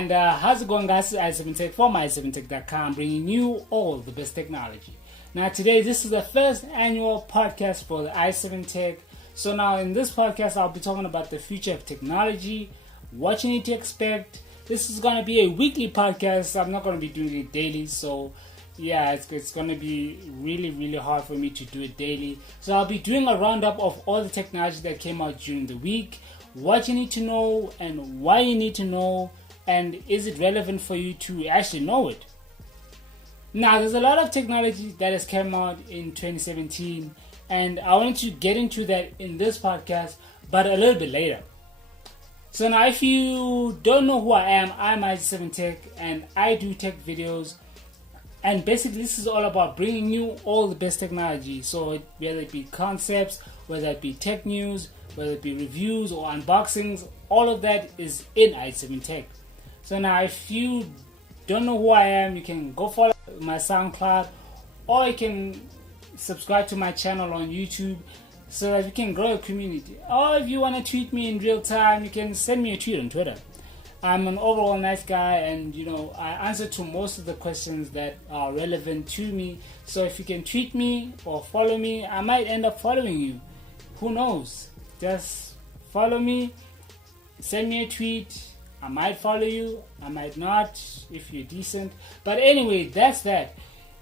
And how's it going, guys? It's Ig7tech from ionelHD.com, bringing you all the best technology. Now today, this is the first annual podcast for the Ig7tech. So now in this podcast, I'll be talking about the future of technology, what you need to expect. This is going to be a weekly podcast. I'm not going to be doing it daily. So yeah, it's going to be really hard for me to do it daily. So I'll be doing a roundup of all the technology that came out during the week, what you need to know and why you need to know, and is it relevant for you to actually know it. Now, there's a lot of technology that has come out in 2017, and I wanted to get into that in this podcast, but a little bit later. So now, if you don't know who I am, I'm Ig7tech, and I do tech videos. And basically, this is all about bringing you all the best technology. So whether it be concepts, whether it be tech news, whether it be reviews or unboxings, all of that is in Ig7tech. So now, if you don't know who I am, you can go follow my SoundCloud, or you can subscribe to my channel on YouTube so that we can grow a community. Or if you want to tweet me in real time, you can send me a tweet on Twitter. I'm an overall nice guy, and I answer to most of the questions that are relevant to me. So if you can tweet me or follow me, I might end up following you. Who knows? Just follow me, send me a tweet. I might follow you, I might not if you're decent. But anyway, that's that.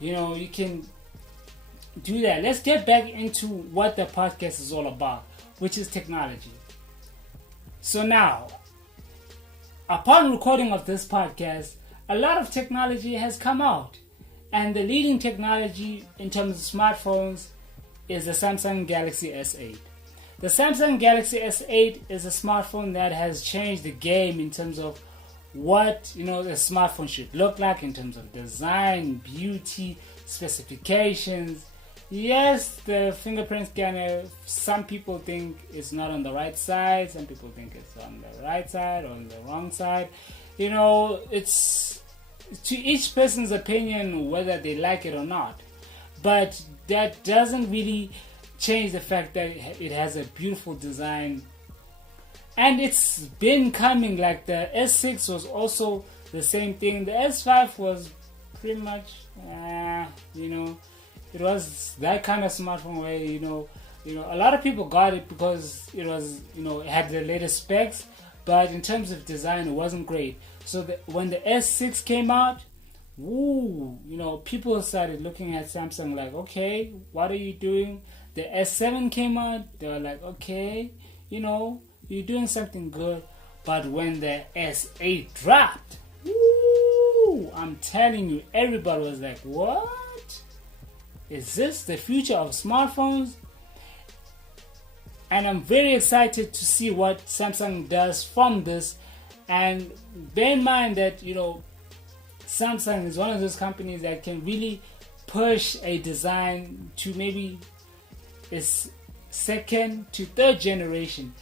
You can do that. Let's get back into what the podcast is all about, which is technology. So now, upon recording of this podcast, a lot of technology has come out. And the leading technology in terms of smartphones is the Samsung Galaxy S8. The Samsung Galaxy S8 is a smartphone that has changed the game in terms of what the smartphone should look like in terms of design, beauty, specifications. Yes, the fingerprint scanner, some people think it's not on the right side, some people think it's on the right side or on the wrong side. It's to each person's opinion whether they like it or not. But that doesn't really change the fact that it has a beautiful design, and it's been coming. Like the S6 was also the same thing. The S5 was pretty much it was that kind of smartphone where a lot of people got it because it was it had the latest specs, but in terms of design it wasn't great. So when the S6 came out, people started looking at Samsung like, okay, what are you doing? The S7 came out, they were like, okay, you're doing something good. But when the S8 dropped, I'm telling you, everybody was like, what? Is this the future of smartphones? And I'm very excited to see what Samsung does from this. And bear in mind that, Samsung is one of those companies that can really push a design to maybe its second to third generation.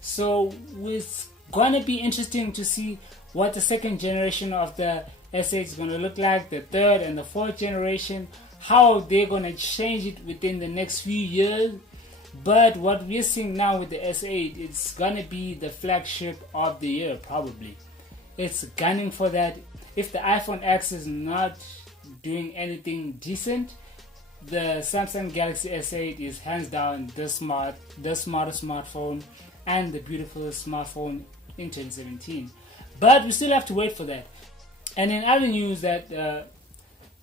So it's going to be interesting to see what the second generation of the S8 is going to look like, the third and the fourth generation, how they're going to change it within the next few years. But what we're seeing now with the S8, it's going to be the flagship of the year probably. It's gunning for that. If the iPhone X is not doing anything decent, the Samsung Galaxy S8 is hands down the smartest smartphone and the beautifulest smartphone in 2017. But we still have to wait for that. And in other news, that the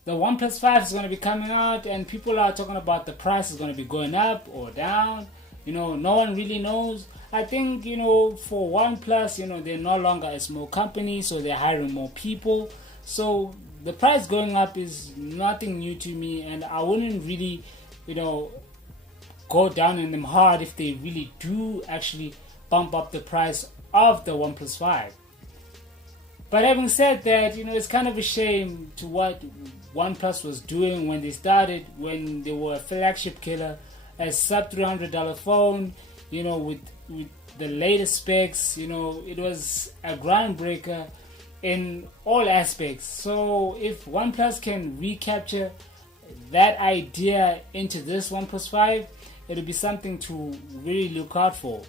OnePlus 5 is going to be coming out, and people are talking about the price is going to be going up or down. No one really knows. I think for OnePlus, they're no longer a small company, so they're hiring more people. So the price going up is nothing new to me, and I wouldn't really, go down on them hard if they really do actually bump up the price of the OnePlus 5. But having said that, it's kind of a shame to what OnePlus was doing when they started, when they were a flagship killer, a sub $300 phone, with the latest specs. It was a groundbreaker in all aspects. So if OnePlus can recapture that idea into this OnePlus 5, it'll be something to really look out for.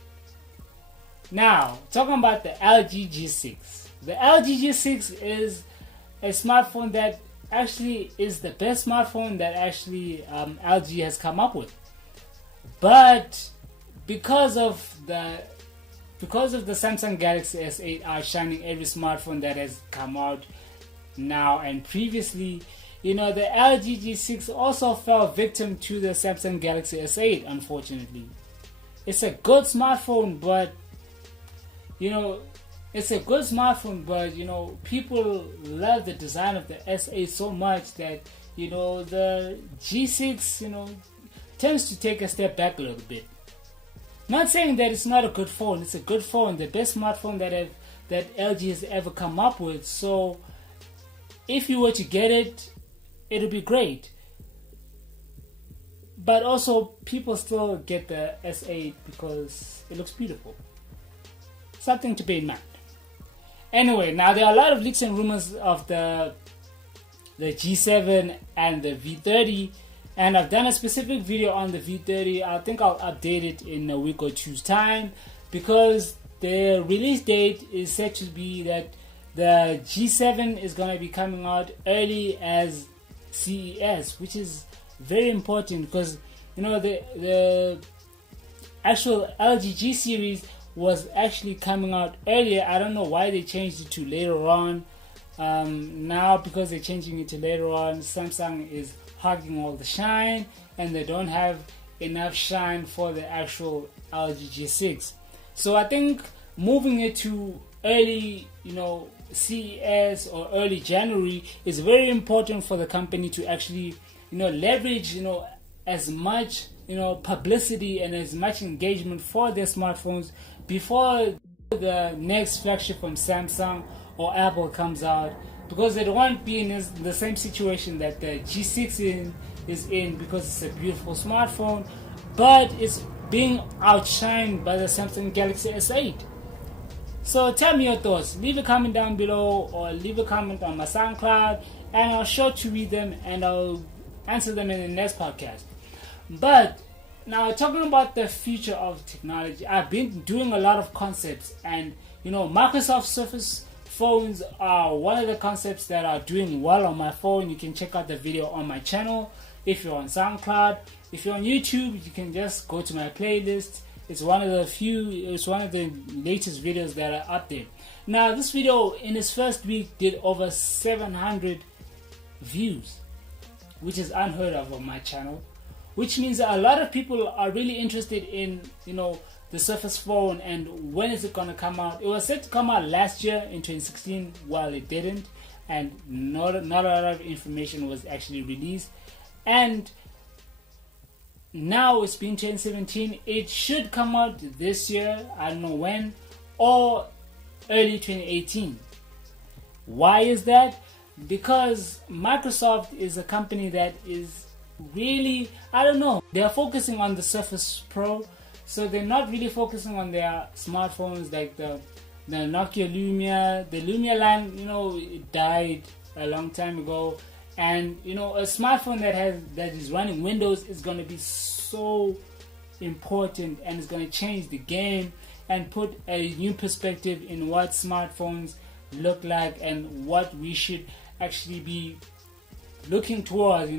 Now, talking about the LG G6. The LG G6 is a smartphone that actually is the best smartphone that actually LG has come up with. But because of the Samsung Galaxy S8 outshining every smartphone that has come out now and previously, the LG G6 also fell victim to the Samsung Galaxy S8, unfortunately. It's a good smartphone, but people love the design of the S8 so much that, the G6, tends to take a step back a little bit. Not saying that it's not a good phone. It's a good phone, the best smartphone that LG has ever come up with. So if you were to get it, it'll be great. But also, people still get the S8 because it looks beautiful. Something to bear in mind. Anyway, now there are a lot of leaks and rumors of the G7 and the V30. And I've done a specific video on the V30. I think I'll update it in a week or two's time, because the release date is set to be that the G7 is going to be coming out early as CES, which is very important because the actual LG G series was actually coming out earlier. I don't know why they changed it to later on. Now, because they're changing it to later on, Samsung is hogging all the shine, and they don't have enough shine for the actual LG G6. So I think moving it to early, CES or early January is very important for the company to actually, leverage, as much, publicity and as much engagement for their smartphones before the next flagship from Samsung or Apple comes out, because they don't want to be in the same situation that the G6 is in, because it's a beautiful smartphone, but it's being outshined by the Samsung Galaxy S8. So tell me your thoughts. Leave a comment down below or leave a comment on my SoundCloud, and I'll sure to read them and I'll answer them in the next podcast. But now, talking about the future of technology, I've been doing a lot of concepts, and Microsoft Surface phones are one of the concepts that are doing well on my phone. You can check out the video on my channel. If you're on SoundCloud, if you're on YouTube, you can just go to my playlist. It's one of the latest videos that are up there. Now, this video in its first week did over 700 views, which is unheard of on my channel, which means that a lot of people are really interested in, the Surface phone and when is it going to come out. It was set to come out last year in 2016, while it didn't, and not a lot of information was actually released. And now it's been 2017. It should come out this year, I don't know when, or early 2018. Why is that? Because Microsoft is a company that is really, they're focusing on the Surface Pro, so they're not really focusing on their smartphones like the Nokia Lumia. The Lumia line, it died a long time ago, and a smartphone that is running Windows is going to be so important, and it's going to change the game and put a new perspective in what smartphones look like and what we should actually be looking towards.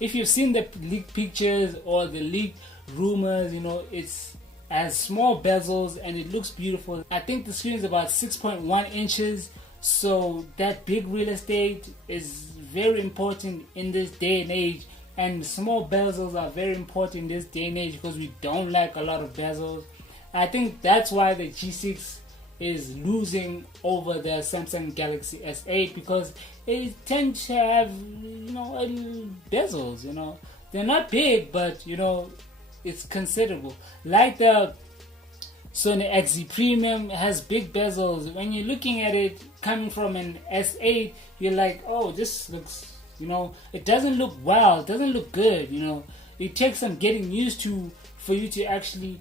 If you've seen the leaked pictures or the leaked rumors, it's has small bezels and it looks beautiful. I think the screen is about 6.1 inches, so that big real estate is very important in this day and age, and small bezels are very important in this day and age because we don't like a lot of bezels. I think that's why the G6 is losing over the Samsung Galaxy S8, because it tends to have bezels. They're not big, but it's considerable. Like the Sony XZ Premium has big bezels. When you're looking at it coming from an S8, you're like, oh, this looks, it doesn't look well, it doesn't look good. It takes some getting used to for you to actually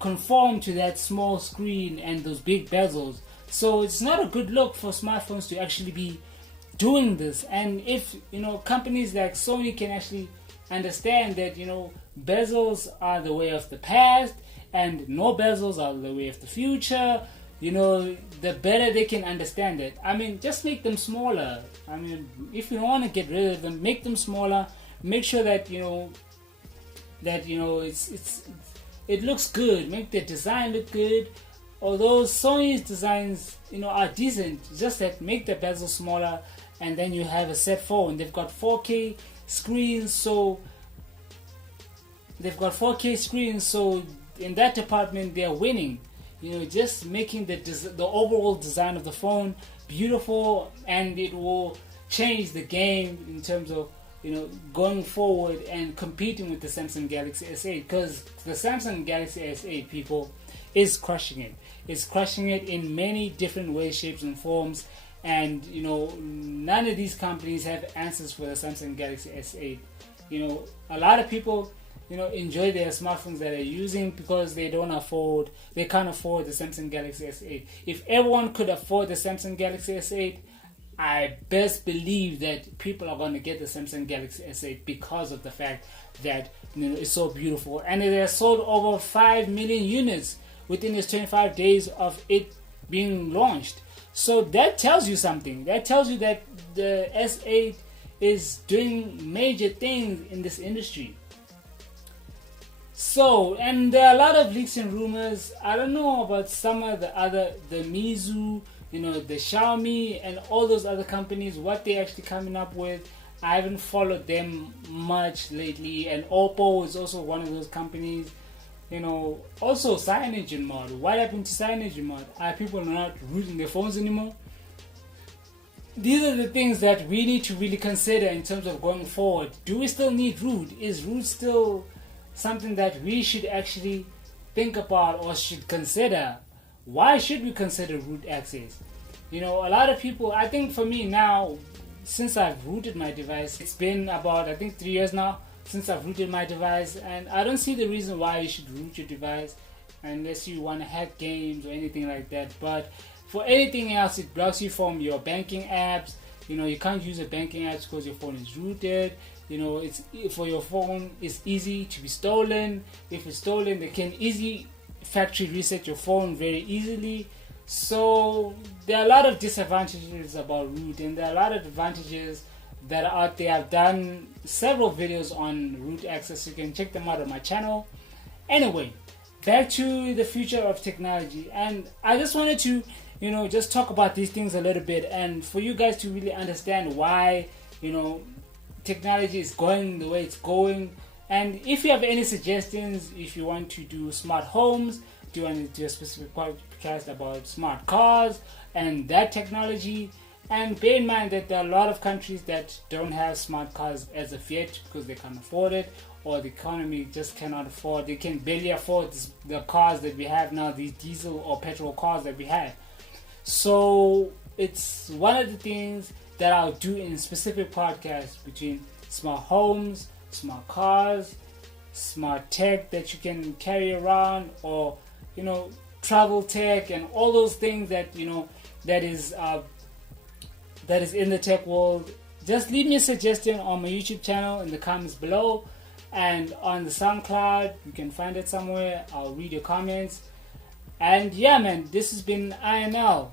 conform to that small screen and those big bezels. So it's not a good look for smartphones to actually be doing this. And if companies like Sony can actually understand that bezels are the way of the past and no bezels are the way of the future, the better they can understand it. I mean, just make them smaller. I mean, if you don't want to get rid of them, make them smaller. Make sure that it looks good. Make the design look good. Although Sony's designs are decent, just that make the bezel smaller, and then you have a set phone. They've got 4K screens, so in that department they're winning. Just making the overall design of the phone beautiful, and it will change the game in terms of going forward and competing with the Samsung Galaxy S8, because the Samsung Galaxy S8, people, is crushing it. It's crushing it in many different ways, shapes, and forms. And none of these companies have answers for the Samsung Galaxy S8. A lot of people enjoy their smartphones that they're using because they can't afford the Samsung Galaxy S8. If everyone could afford the Samsung Galaxy S8, I best believe that people are going to get the Samsung Galaxy S8 because of the fact that it's so beautiful, and it has sold over 5 million units within its 25 days of it being launched. So that tells you something. That tells you that the S8 is doing major things in this industry. So, and there are a lot of leaks and rumors. I don't know about some of the Mizu, the Xiaomi and all those other companies, what they're actually coming up with. I haven't followed them much lately. And Oppo is also one of those companies. Also CyanogenMod. What happened to CyanogenMod? Are people not rooting their phones anymore? These are the things that we need to really consider in terms of going forward. Do we still need root? Is root still something that we should actually think about or should consider? Why should we consider root access? A lot of people, I think for me now, since I've rooted my device, it's been about, I think, 3 years now since I've rooted my device, and I don't see the reason why you should root your device unless you want to hack games or anything like that. But for anything else, it blocks you from your banking apps. You can't use your banking apps because your phone is rooted. It's for your phone, it's easy to be stolen. If it's stolen, they can easily factory reset your phone very easily. So there are a lot of disadvantages about root, and there are a lot of advantages that are out there. I've done several videos on root access. You can check them out on my channel. Anyway, back to the future of technology, and I just wanted to just talk about these things a little bit, and for you guys to really understand why technology is going the way it's going. And if you have any suggestions, if you want to do smart homes, do you want to do a specific podcast about smart cars and that technology, and bear in mind that there are a lot of countries that don't have smart cars as of yet because they can't afford it, or the economy just cannot afford. They can barely afford the cars that we have now, these diesel or petrol cars that we have. So it's one of the things that I'll do in specific podcasts between smart homes, smart cars, smart tech that you can carry around, or travel tech and all those things that that is in the tech world. Just leave me a suggestion on my YouTube channel in the comments below, and on the SoundCloud, you can find it somewhere. I'll read your comments. And yeah, man, this has been INL.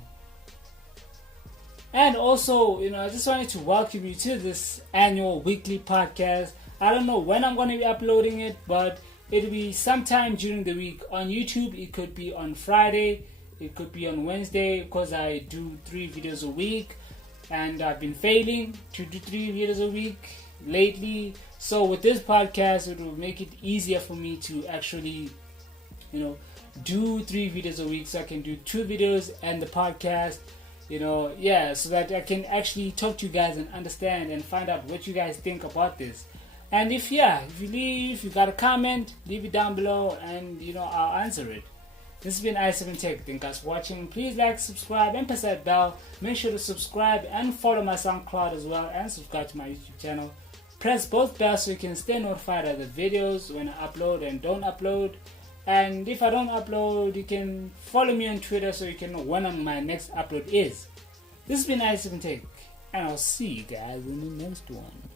And also, I just wanted to welcome you to this annual weekly podcast. I don't know when I'm going to be uploading it, but it'll be sometime during the week. On YouTube, it could be on Friday, it could be on Wednesday, because I do 3 videos a week, and I've been failing to do 3 videos a week lately. So with this podcast, it will make it easier for me to actually, do 3 videos a week, so I can do 2 videos and the podcast. So that I can actually talk to you guys and understand and find out what you guys think about this. And if you got a comment, leave it down below, and I'll answer it. This has been Ig7tech. Thank you guys for watching. Please like, subscribe, and press that bell. Make sure to subscribe and follow my SoundCloud as well, and subscribe to my YouTube channel. Press both bells so you can stay notified of the videos when I upload and don't upload. And if I don't upload, you can follow me on Twitter so you can know when my next upload is. This has been Ig7tech, and I'll see you guys in the next one.